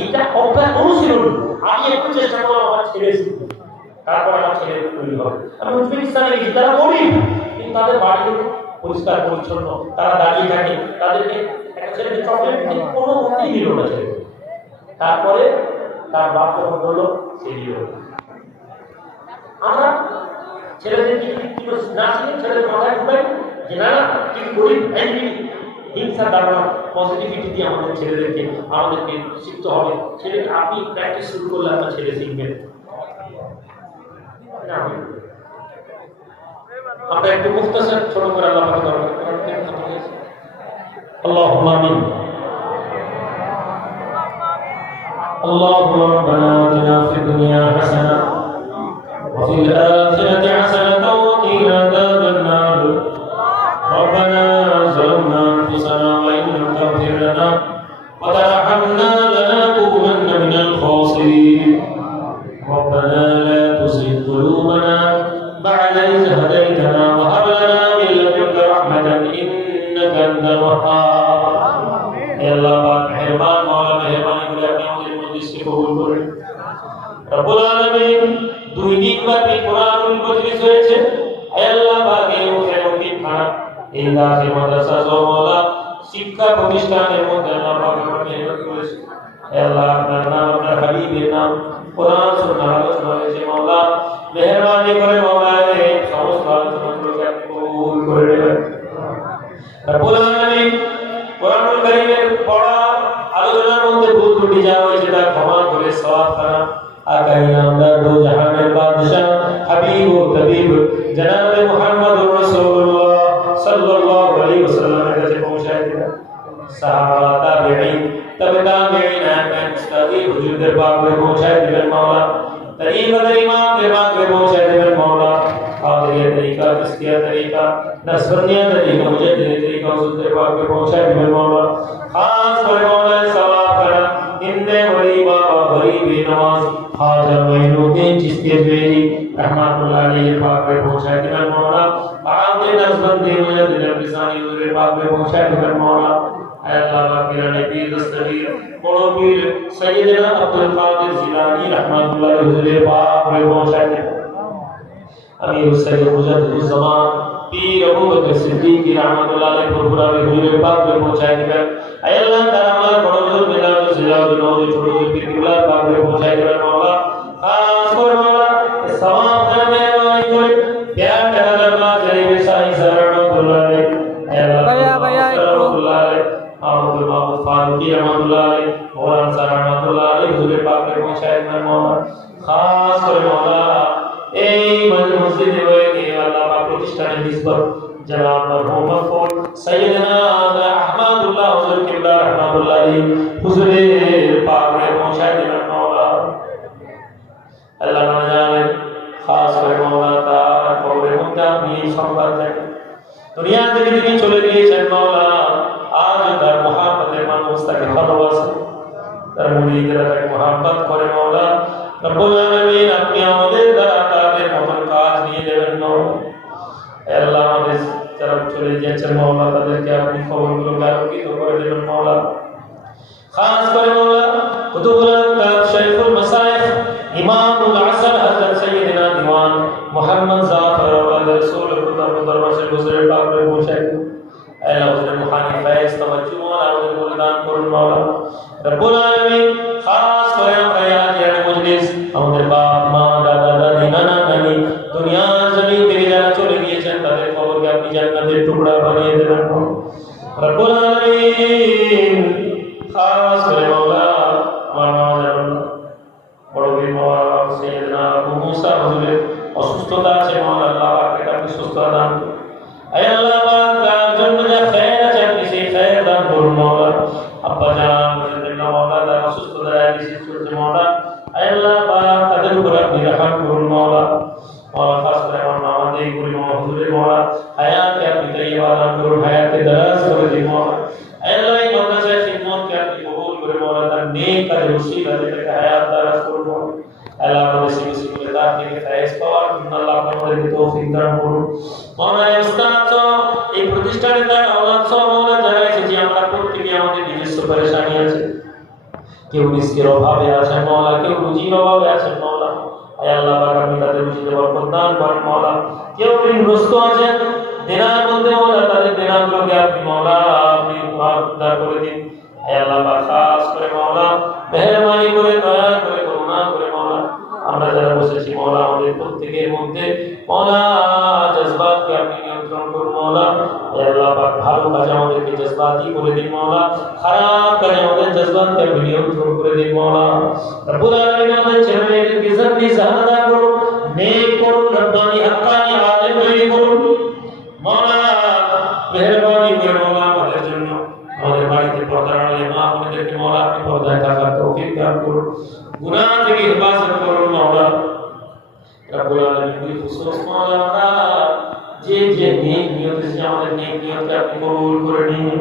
এইটা অভ্যাস অনুশীলন। আমি একটু চেষ্টা করবো আমার ছেলে শিখবে, তারপর আমার ছেলে তৈরি হবে। আমি উজবেকিস্তানে গেছি, তারা গরিব কিন্তু তাদের বাড়িগুলো পরিষ্কার পরিচ্ছন্ন, তারা দাঁড়িয়ে থাকে, তাদেরকে একটা ছেলেকে চকলেট দিতে কোনো মুক্তি দিল না ছেলে। তারপরে তার বাপ যখন বললো সে দিল। আমরা ছেলেদেরকে না শিখে ছেলেদের মাথায় ঢুকাই যে না ঠিক গরিব হিংসা ধারণা পজিটিভিটি দিয়ে আমাদের ছেলেদেরকে আমাদেরকে শিখতে হবে। ছেলে আপনি প্র্যাকটিস শুরু করলে আপনার ছেলে শিখবেন। আমরা একটু মুখতাসার ছোট করে আল্লাহ পাকের দরবারে আল্লাহুম্মা আমিন। আল্লাহুম্মা রাব্বানা আতিনা ফিদ দুনিয়া হাসানাহ ওয়া ফিল আখিরাতি হাসানাতাও ওয়া কিনা আযাবান নার। ربنا ظلمنا أنفسنا وإن لم تغفر لنا وترحمنا لنكونن من الخاسرين. ربنا لا تزغ قلوبنا بعد إذ هديتنا وهب لنا من لدنك رحمة إنك أنت الوهاب. يا الله পাক মেহেরবান মওলা মেহেরবানি করে আপনি আমাদের মজলিসকে কবুল করুন। রব্বুল আলামিন দুই দিন ব্যাপী কোরআনুল মজলিস হয়েছে। হে আল্লাহ পাক এই খারাপ এই দাখিল মাদ্রাসা মওলা শিক্ষা প্রতিষ্ঠানের মধ্যে আল্লাহ পাক আমাদের মেহনত করেছে। হে আল্লাহ আপনার নাম আপনার হাবিবের নাম কোরআন সুন্নাহ আলোচনা হয়েছে মওলা, মেহেরবানি করে মওলা এই সমস্ত আলোচনাগুলোকে আপনি কবুল করে নেবেন। রব্বুল আলামিন কোরআনুল কারীমের পড়া আলোচনার মধ্যে ভুল ত্রুটি যা হয়েছে তা ক্ষমা করে সওয়াব খানা আকাই নামদার দো জাহানের বাদশা হাবিব ও তবিব জনাব মুহাম্মদুর রাসূলুল্লাহ সাল্লাল্লাহু আলাইহি ওয়াসাল্লামের কাছে পৌঁছায় দিলেন। সাহাবা তাবেঈন তবে তাবেঈন আমেন মুস্তাদি হুজুরদের পাকে পৌঁছায় দিবেন মাওলা। তরিকতের ইমামদের পাকে পৌঁছায় দিবেন মাওলা। কাদিরিয়া তরিকা, চিশতিয়া তরিকা, নাসরনিয়া তরিকা, মুজাদ্দিদি তরিকা হুজুরদের পাকে পৌঁছায় দিবেন মাওলা। খাস করে মাওলা সওয়াব করা হিন্দে বড়ি বাবা গরিবি নওয়াজ খাজা মাইনুদ্দিন চিশতি জুয়েরি रहमतुल्लाह अलैहि पाक पे पहुंचाए दिल मौला। आखिरी नज़बंदी मुजद्दिद अफसानी हुजूर पाक पे पहुंचाए दिल मौला। ऐ अल्लाह पीर नबी दस्तगीर बड़ो पीर सैयदना अब्दुल कादिर जिलानी रहमतुल्लाह हुजूर पाक पे पहुंचाए दिल। अमीर सैयद मुजद्दिद ज़मान पीर अबू बकर सिद्दीक रहमतुल्लाह अलैहि फुरफुरा पे हुजूर पाक पे पहुंचाए दिल। ऐ अल्लाह ताला बड़ो जुल मिलाद जिलाद नौज छोड़ो पीर किबला पाक पे पहुंचाए दिल मौला। खास कर मौला सवाब करने वाली कोई प्यार का दरबार जरीबे शाही रहमतुल्लाह अलैह। ऐ अल्लाह रहमतुल्लाह अलैह अब्दुल मामूद फारूकी रहमतुल्लाह अलैह मौलाना साहब रहमतुल्लाह अलैह हुजूर पाक पे पहुंचाए दिल मौला। खास कर मौला এই মসজিদে হয়ে গিয়ে আল্লাহ পাক প্রতিষ্ঠানের নিসবত জনাব মরহুম মকবুল সৈয়দনা আহমদুল্লাহ হুজুর কিবলা রহমাতুল্লাহ আলাইহি হুজুরের পাক पे पहुंचाए दिल मौला। अल्लाह ना जाने खास করে মওলা তার কবরের মধ্যে আপনি সংবাদ দেন। দুনিয়া থেকে তিনি চলে গিয়েছেন মওলা, আজ তার মহব্বতের মানুষ তাকে ভালোবাসে, তার মুরিদরা তাকে মহব্বত করে মওলা। রব্বুল আলামিন আপনি আমাদের দ্বারা তাদের মতন কাজ নিয়ে নেবেন না। আল্লাহ আমাদের যারা চলে গিয়েছেন মওলা তাদেরকে আপনি কবরগুলোকে আলোকিত করে দেবেন মওলা। খাস করে মওলা কুতুবুল আলতাফ শাইখুল মাসায়েখ ইমামুল আসর হযরত সৈয়দনা দীওয়ান মুহাম্মদ জাফর ওয়ালি রাসূল খুদা দরবার से गुजरे पाक में पहुंचाए। আল্লাহ হুজুর মুহানি ফয়েজ তাওয়াজ্জুহ আর আমাদের বলিদান করুন মাওলা। রব্বুল আলামিন খাস করে আমরা ইয়ার মজলিস আমাদের বাপ মা দাদা দাদি নানা নানি দুনিয়া জমিন থেকে যারা চলে গিয়েছেন তাদের কবরকে আপনি জান্নাতের টুকরা বানিয়ে দেবেন রব্বুল আলামিন। খাস করে মাওলা আমার বড় বীর মাওলানা সৈয়দনা আবু মুসা হুজুরের অসুস্থতা আছে মাওলা, আল্লাহ পাক আপনি সুস্থতা দান করুন। আয় আল্লাহ পাক তার জন্য যা খায়ের আছে আপনি সেই খায়ের দান করুন মাওলা। আব্বা জান মুজদ্দিদুল্লাহ মাওলা তার অসুস্থতা ডায়ালিসিস চলছে মাওলা, আয় আল্লাহ পাক তাদের উপর আপনি রহম করুন মাওলা। মাওলা খাস করে আমার আমাদের গুরু মাওলা হুজুরের মাওলা হায়াতে আপনি তৈয়বা দান করুন, হায়াতে দারাজ করে দিন মাওলা। আয় আল্লাহ এই মাদ্রাসার খিদমতকে আপনি কবুল করে মাওলা, তার নেক কাজের ওসিলাতে তাকে হায়াত দারাজ করুন মাওলা। আল্লাহ আমাদের সেই ওসিলাতে তার থেকে ফয়েজ পাওয়ার জন্য আল্লাহ আমাদেরকে তৌফিক দান করুন মাওলা। উস্তাদ এই প্রতিষ্ঠানে তার আওলাদ সহ মাওলা যারা এসেছি আমরা প্রত্যেকে আমাদের নিজস্ব পরেশানি আছে, কেউ রিস্কের অভাবে আছেন মাওলা, কেউ রুজির অভাবে আছেন মাওলা। আয় আল্লাহ পাক আপনি তাদের রুজিতে বরকত দান করেন মাওলা। কেউ ঋণগ্রস্ত আছেন দেনার মধ্যে মাওলা, তাদের দেনাগুলোকে আপনি মাওলা আপনি উদ্ধার করে দিন। আয় আল্লাহ পাক খাস করে মাওলা মেহেরবানি করে দয়া করে করুণা করে মাওলা আমরা যারা বসেছি মাওলা আমাদের প্রত্যেকের মধ্যে মাওলা জজবাতকে আপনি নিয়ন্ত্রণ করুন মাওলা। আয় আল্লাহ পাক ভালো কাজে আমাদেরকে জজবাতি করে দিন মাওলা, খারাপ কাজে আমাদের জজবাতকে আপনি নিয়ন্ত্রণ করে দিন মাওলা। রব্বুল আলামিন আমাদের ছেলে মেয়েদেরকে জান্নাতি শাহাদা করুন, নেক করুন, রব্বানি হাক্কানি আলেম তৈরি করুন মাওলা। মেহেরবানি করে মাওলা আমাদের জন্য আমাদের বাড়িতে পর্দার আড়ালে মা বোনেদেরকে মাওলা আপনি পর্দায় থাকার তৌফিক দান করুন, গুনাহ থেকে হেফাজত করুন মাওলা। রব্বুল আলামিন খুশুস মাওলা আমরা যে যে নেক নিয়ত আছে আমাদের নেক নিয়তকে আপনি কবুল করে নিন।